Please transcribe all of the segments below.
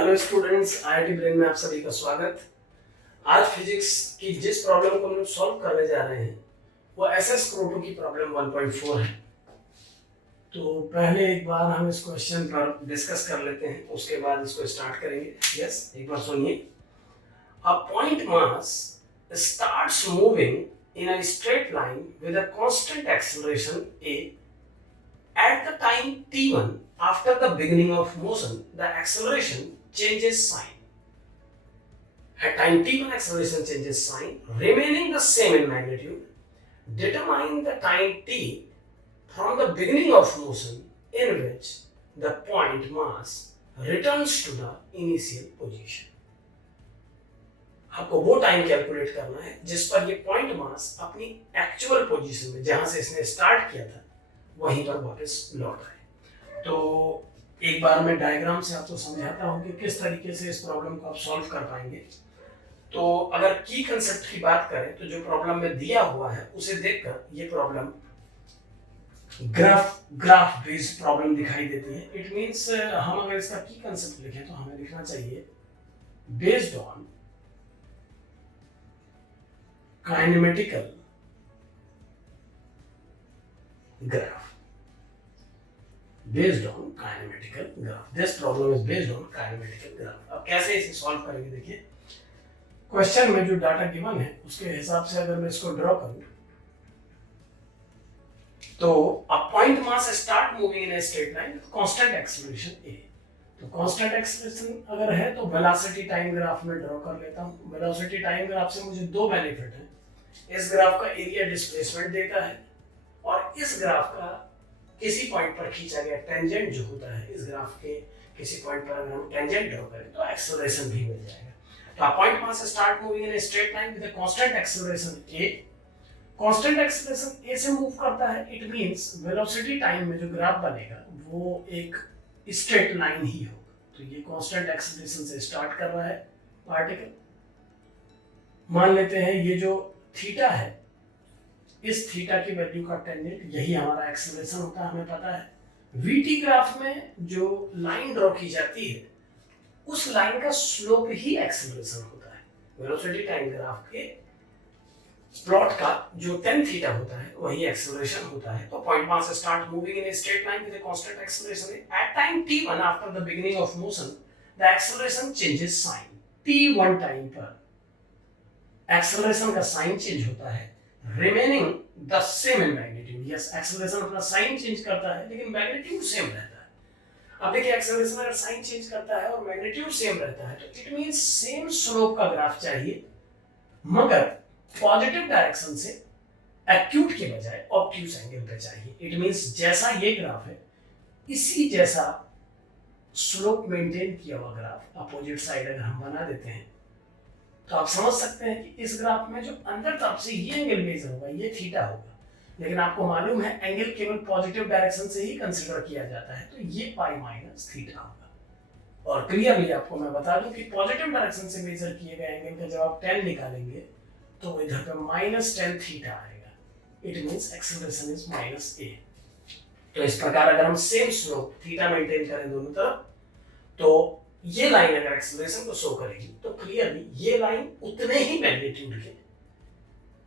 Hello students, IIT brain में आप सभी का स्वागत। आज फिजिक्स की जिस प्रॉब्लम को हम लोग सॉल्व करने जा रहे हैं वो एसएस क्रोटो की प्रॉब्लम 1.4 है। तो पहले एक बार हम इस क्वेश्चन पर डिस्कस कर लेते हैं, उसके बाद इसको स्टार्ट करेंगे। यस, एक बार सुनिए। A point mass starts moving in a straight line with a constant acceleration a at the time t1 after the beginning of motion the acceleration changes sign. At time t1 acceleration changes sign remaining the same in magnitude. Determine the time t from the beginning of motion in which the point mass returns to the initial position. आपको वो time calculate करना है जिस पर ये point mass अपनी actual position में, जहां से इसने स्टार्ट किया था, वहीं पर वापस लौट आए। तो एक बार मैं डायग्राम से आपको समझाता हूं कि किस तरीके से इस प्रॉब्लम को आप सॉल्व कर पाएंगे। तो अगर की कंसेप्ट की बात करें तो जो प्रॉब्लम में दिया हुआ है उसे देखकर ये प्रॉब्लम ग्राफ बेस्ड प्रॉब्लम दिखाई देती है। इट मींस हम अगर इसका की कंसेप्ट लिखें तो हमें लिखना चाहिए based on kinematical graph. Based on kinematical graph. This problem is based on kinematical graph. अब कैसे इसे सॉल्व करेंगे, देखिए क्वेश्चन में जो डाटा गिवन है उसके हिसाब से अगर मैं इसको ड्रॉ करूं तो a point mass start moving in a straight line constant acceleration a। तो कांस्टेंट एक्सेलरेशन अगर है तो वेलोसिटी टाइम ग्राफ में ड्रॉ कर लेता हूं। वेलोसिटी टाइम ग्राफ से मुझे दो बेनिफिट है। इस ग्राफ का एरिया डिस्प्लेसमेंट देता है और इस ग्राफ का किसी पॉइंट पर खींचा गया टेंजेंट जो होता है, इस ग्राफ के किसी पॉइंट पर अगर हम टेंजेंट ड्रॉ करें तो एक्सेलरेशन भी मिल जाएगा। तो a point mass start moving in a straight line with a constant acceleration a। Constant acceleration a से मूव करता है, इट मींस वेलोसिटी टाइम में जो ग्राफ बनेगा वो एक स्ट्रेट लाइन ही होगा। तो ये कांस्टेंट एक्सेलरेशन से स्टार्ट कर रहा है पार्टिकल। मान लेते हैं ये जो थीटा है, इस थीटा की वैल्यू का टेंजेंट यही हमारा एक्सेलरेशन होता है, हमें पता है। वीटी ग्राफ में जो लाइन ड्रॉ की जाती है उस लाइन का स्लोप ही एक्सेलरेशन होता है। वेलोसिटी टाइम ग्राफ के प्लॉट का जो tan थीटा होता है वही एक्सेलरेशन होता है। तो point mass start moving in a straight line with a constant acceleration at time t1 after the beginning of motion the acceleration changes sign. t1 time पर एक्सेलरेशन का साइन चेंज होता है, remaining the same in magnitude. Yes, acceleration अपना sign change करता है लेकिन magnitude same रहता है। अब देखिए एक्सेलरेशन अगर साइन चेंज करता है और मैग्नीट्यूड सेम रहता है तो इट मींस सेम स्लोप का ग्राफ चाहिए, मगर पॉजिटिव डायरेक्शन से एक्यूट के बजाय ऑब्ट्यूज एंगल पे चाहिए। इट मींस जैसा ये ग्राफ है इसी जैसा स्लोप मेंटेन किया हुआ ग्राफ अपोजिट साइड अगर हम बना देते हैं तो आप समझ सकते हैं कि इस ग्राफ में जो अंदर तरफ से ये एंगल मेजर होगा ये थीटा होगा, लेकिन आपको मालूम है एंगल केवल पॉजिटिव डायरेक्शन से ही कंसीडर किया जाता है, तो ये पाई माइनस थीटा होगा। और क्लियरली आपको मैं बता दूं कि पॉजिटिव डायरेक्शन से मेजर किए गए एंगल का जब आप tan निकालेंगे तो इधर पे माइनस tan थीटा आएगा। It means acceleration is minus a। तो इस प्रकार अगर हम सेम स्लोप थीटा मेंटेन करें दोनों तरफ तो ये लाइन अगर एक्सेलरेशन को शो करेगी तो क्लियरली ये लाइन उतने ही मैग्नीट्यूड के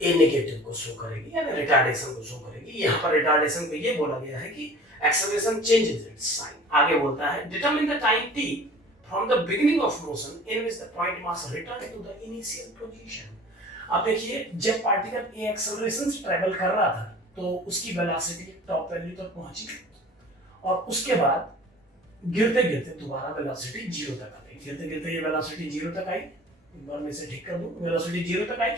ए नेगेटिव को शो करेगी, यानी रिटार्डेशन को शो करेगी। यहाँ पर रिटार्डेशन को ये बोला गया है कि एक्सेलरेशन चेंजेस इट्स साइन। आगे बोलता है determine the time t from the beginning of motion in which the point mass return to the initial position. अब देखिए जब पार्टिकल ए एक्सेलरेशन से ट्रैवल कर रहा था तो उसकी वेलोसिटी टॉप वैल्यू तक पहुंची और उसके बाद गिरते गिरते दोबारा वेलोसिटी जीरो तक आ गई। गिरते गिरते ये वेलोसिटी जीरो तक आई, एक बार मैं इसे ठीक कर दूं, वेलोसिटी जीरो तक आई।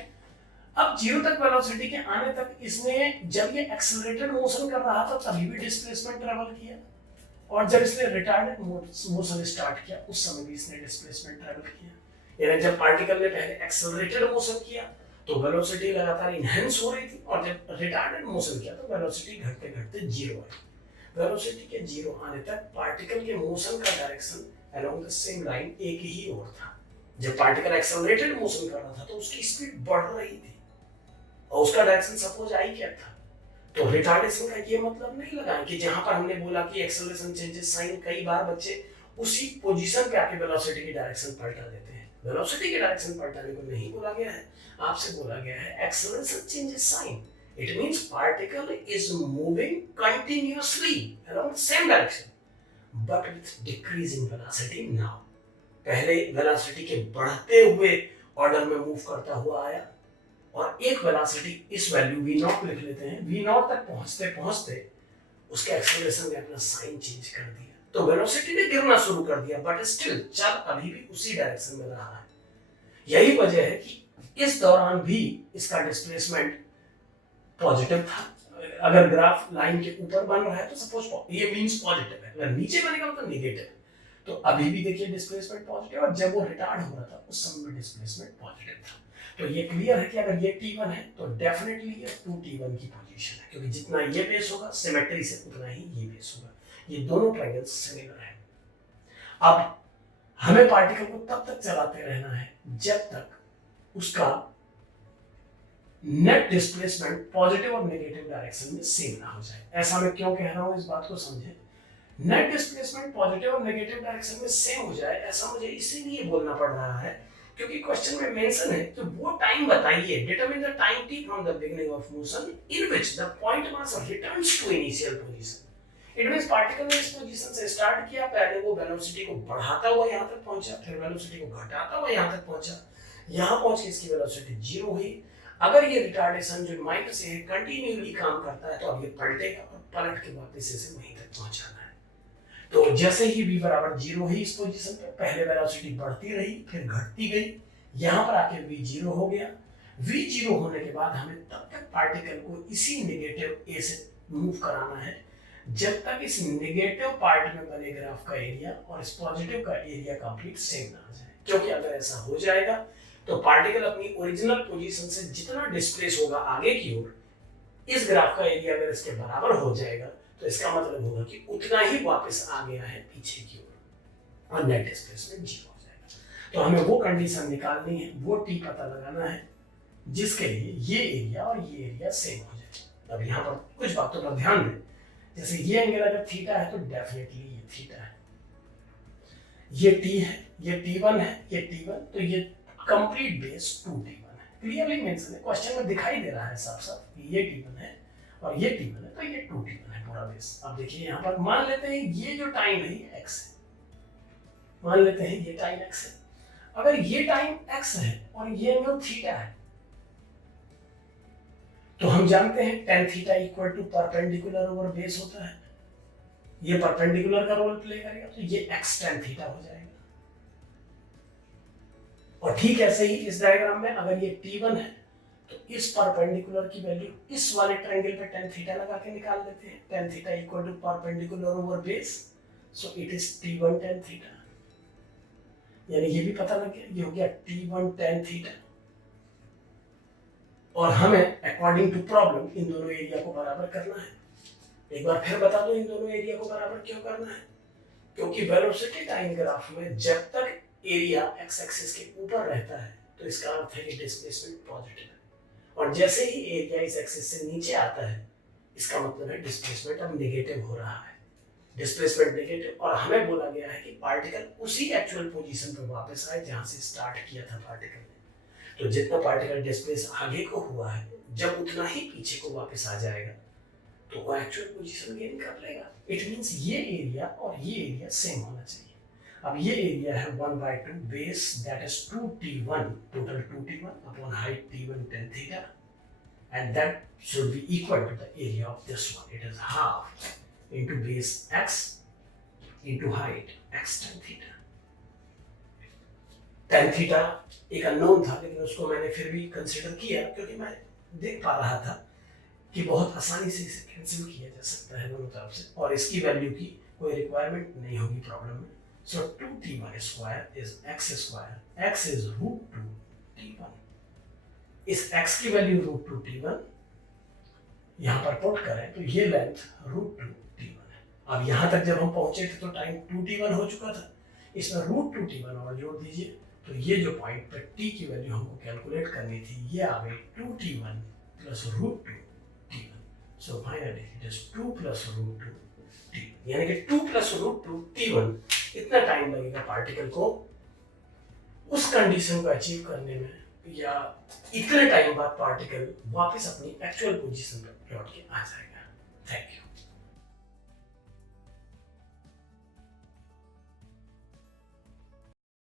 अब जीरो तक वेलोसिटी के आने तक इसने जब ये एक्सेलरेटेड मोशन कर रहा था तभी भी डिस्प्लेसमेंट ट्रैवल किया और जब इसने रिटार्डेड मोशन स्टार्ट किया उस समय भी इसने डिस्प्लेसमेंट ट्रैवल किया। यानी जब पार्टिकल ने पहले एक्सेलरेटेड मोशन किया तो वेलोसिटी लगातार इनहेंस हो रही थी और जब रिटार्डेड मोशन किया तो वेलोसिटी घटते घटते जीरो आई। वेलोसिटी के जीरो आने तक पार्टिकल के मोशन का direction along the same line एक ही ओर था। जब पार्टिकल एक्सेलरेटेड मोशन कर रहा था तो उसकी स्पीड बढ़ रही थी और उसका डायरेक्शन सपोज आई क्या था। तो रिटार्डेशन का ये मतलब नहीं लगाएं कि जहां पर हमने बोला कि एक्सेलरेशन चेंजेस साइन, कई बार बच्चे उसी पोजीशन पे आके वेलोसिटी की डायरेक्शन पलटा देते हैं। वेलोसिटी की डायरेक्शन पलटाने को नहीं बोला गया है, आपसे बोला गया है acceleration changes sign. It means particle is moving continuously around same direction but with decreasing velocity now. पहले वेलोसिटी के बढ़ते हुए ऑर्डर में मूव करता हुआ आया और एक वेलोसिटी इस वैल्यू v0 लिख लेते हैं, v0 तक पहुंचते पहुंचते उसके एक्सेलरेशन ने अपना साइन चेंज कर दिया, तो वेलोसिटी ने गिरना शुरू कर दिया बट स्टिल चल अभी भी उसी डायरेक्शन में रहा है। यही वजह है कि इस दौरान भी इसका डिस्प्लेसमेंट पॉजिटिव था। अगर ग्राफ लाइन के ऊपर बन रहा है तो सपोज ये मींस पॉजिटिव है, अगर नीचे बनेगा तो नेगेटिव। तो अभी भी देखिए डिस्प्लेसमेंट पॉजिटिव, और जब वो रिटार्ड हो रहा था उस समय में डिस्प्लेसमेंट पॉजिटिव था। तो ये क्लियर है कि अगर ये t1 है तो डेफिनेटली ये 2t1 की पोजीशन है, क्योंकि जितना ये बेस होगा सिमेट्री से उतना ही ये बेस होगा। ये दोनों ट्रायंगल्स सिमिलर हैं। अब हमें पार्टिकल को तब तक चलाते रहना है जब तक उसका नेट डिस्प्लेसमेंट पॉजिटिव और नेगेटिव डायरेक्शन में सेम ना हो जाए। ऐसा मैं क्यों कह रहा हूं, इस बात को समझें। नेट डिस्प्लेसमेंट पॉजिटिव और नेगेटिव डायरेक्शन में सेम हो जाए ऐसा मुझे इसीलिए बोलना पड़ रहा है क्योंकि क्वेश्चन में मेंशन है कि वो टाइम बताइए, determine the time t from the beginning of motion in which the point mass returns to initial position. It means particle ने इस पोजीशन से स्टार्ट किया, पहले वो वेलोसिटी को बढ़ाता हुआ यहां तक पहुंचा, फिर वेलोसिटी को घटाता हुआ यहां तक पहुंचा, यहां पहुंच के इसकी वेलोसिटी 0 हुई। अगर ये रिटार्डेशन जो माइनस से है कंटिन्यूअली काम करता है तो अब ये पलटेगा और पलट के वापस इसे वहीं तक पहुंचाना है। तो जैसे ही v बराबर 0 हुई इस पोजीशन पे, पहले वेलोसिटी बढ़ती रही फिर घटती गई, यहां पर आके v 0 हो गया। v 0 होने के बाद हमें तब तक पार्टिकल को इसी नेगेटिव a से मूव कराना है जब तक इस नेगेटिव पार्ट में बने ग्राफ का एरिया और इस पॉजिटिव का एरिया कंप्लीट सेम ना हो जाए, क्योंकि अगर ऐसा हो जाएगा तो पार्टिकल अपनी ओरिजिनल पोजीशन से जितना डिस्प्लेस होगा आगे की ओर, इस ग्राफ का एरिया अगर इसके बराबर हो जाएगा तो इसका मतलब होगा कि उतना ही वापस आ गया है पीछे की ओर और नेट डिस्प्लेसमेंट 0 हो जाएगा। तो हमें वो कंडीशन निकालनी है, वो t पता लगाना है जिसके लिए ये एरिया और ये एरिया सेम हो जाए। अब यहाँ पर कुछ बातों पर ध्यान दें, जैसे ये एंगल अगर थीटा है तो डेफिनेटली ये थीटा है, ये t है, ये t1 है, ये t1, तो ये कंप्लीट बेस 2t1 है। क्लियरली मेंशन है, क्वेश्चन में दिखाई दे रहा है साफ साफ ये t1 है और ये t1 है, तो ये 2t1 है पूरा बेस। अब देखिए यहाँ पर मान लेते हैं ये जो टाइम है ये x है, मान लेते हैं ये टाइम x है। अगर ये टाइम x है और ये एंगल थीटा है तो हम जानते हैं tan theta equal to perpendicular over base होता है, ये परपेंडिकुलर का रोल प्ले करेगा तो ये x tan थीटा हो जाएगा। और ठीक ऐसे ही इस डायग्राम में अगर ये t1 है तो इस परपेंडिकुलर की वैल्यू इस वाले ट्रायंगल पे tan थीटा लगा के निकाल देते हैं। tan theta equal to perpendicular over base, so it is t1 tan theta, यानी ये भी पता लग गया, ये हो गया t1 tan थीटा। और हमें अकॉर्डिंग टू प्रॉब्लम इन दोनों एरिया को बराबर करना है। एक बार फिर बता दो इन दोनों एरिया को बराबर क्यों करना है, क्योंकि वेलोसिटी टाइम ग्राफ में जब तक एरिया x एक्सिस के ऊपर रहता है तो इसका अर्थ है कि डिस्प्लेसमेंट पॉजिटिव है, और जैसे ही एरिया इस एक्सिस से नीचे आता है इसका मतलब है डिस्प्लेसमेंट अब नेगेटिव हो रहा है, डिस्प्लेसमेंट नेगेटिव। और हमें बोला गया है कि पार्टिकल उसी एक्चुअल पोजीशन पर वापस आए जहां से स्टार्ट किया था पार्टिकल ने। तो जितना पार्टिकल डिस्प्लेस आगे को हुआ है जब उतना ही पीछे को वापस आ जाएगा तो वो एक्चुअल पोजीशन गेन कर लेगा। इट मींस ये एरिया और ये एरिया सेम होना चाहिए। अब ये एरिया है 1/2 base that is 2t1, total 2t1 upon height t1 tan theta, and that should be equal to the area of this one. It is half into base x into height x tan theta. tan theta एक unknown था लेकिन उसको मैंने फिर भी consider किया क्योंकि मैं देख पा रहा था कि बहुत आसानी से इसे कैंसिल किया जा सकता है दोनों तरफ से और इसकी वैल्यू की कोई रिक्वायरमेंट नहीं होगी प्रॉब्लम में। So 2t1 square is x square. X is root 2t1. इस x की वैल्यू root 2t1 यहाँ पर पुट करें तो ये लेंथ root 2t1 है। अब यहाँ तक जब हम पहुंचे थे तो टाइम 2t1 हो चुका था, इसमें root 2t1 और जोड़ दीजिए तो ये जो पॉइंट पर t की वैल्यू हमको कैलकुलेट करनी थी ये आ गई 2t1 plus root 2t1. So finally it is 2 plus root 2t1, यानी कि 2 plus root 2t1 इतना टाइम लगेगा पार्टिकल को उस कंडीशन को अचीव करने में, या इतने टाइम बाद पार्टिकल वापस अपनी एक्चुअल पोजीशन पर लौट के आ जाएगा। Thank you.